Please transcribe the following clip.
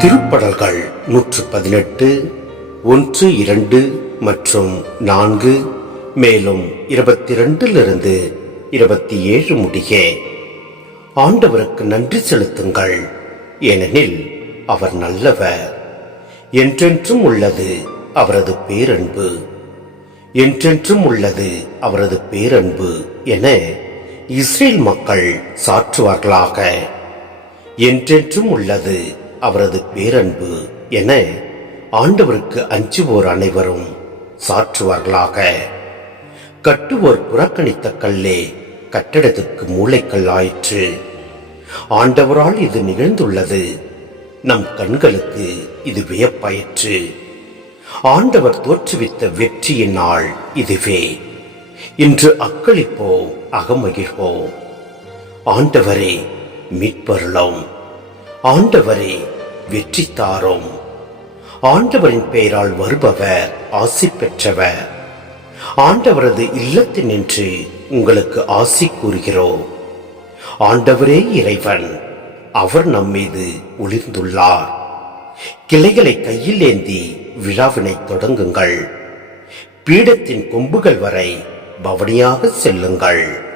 திருப்படல்கள் நூற்று பதினெட்டு ஒன்று இரண்டு மற்றும் நான்கு மேலும் இருபத்தி ரெண்டிலிருந்து இருபத்தி ஏழு முடிய. ஆண்டவருக்கு நன்றி செலுத்துங்கள். ஏனெனில் அவர் நல்லவர். என்றென்றும் உள்ளது அவரது பேரன்பு. என்றென்றும் உள்ளது அவரது பேரன்பு என இஸ்ரேல் மக்கள் சாற்றுவார்களாக. என்றென்றும் உள்ளது அவரது பேரன்பு என ஆண்டவருக்கு அஞ்சுவோர் அனைவரும் சாற்றுவார்களாக. கட்டுவோர் புறக்கணித்த கல்லே கட்டடத்துக்கு மூளைக்கல் ஆயிற்று. ஆண்டவரால் இது நிகழ்ந்துள்ளது. நம் கண்களுக்கு இது வியப்பாயிற்று. ஆண்டவர் தோற்றுவித்த வெற்றியின் நாள் இதுவே. இன்று அக்களிப்போ அகமகிழ்வோ ஆண்டவரே மீட்பருளோம் ஆண்டவரே வெற்றி தாரோம். ஆண்டவரின் பெயரால் வருபவர் ஆசி பெற்றவர். ஆண்டவரது இல்லத்தினின்று உங்களுக்கு ஆசி கூறுகிறோம் ஆண்டவரே இறைவன் அவர் நம்மீது ஒளிர்ந்துள்ளார். கிளைகளை கையில் ஏந்தி விழாவினை தொடங்குங்கள். பீடத்தின் கொம்புகள் வரை பவனியாக செல்லுங்கள்.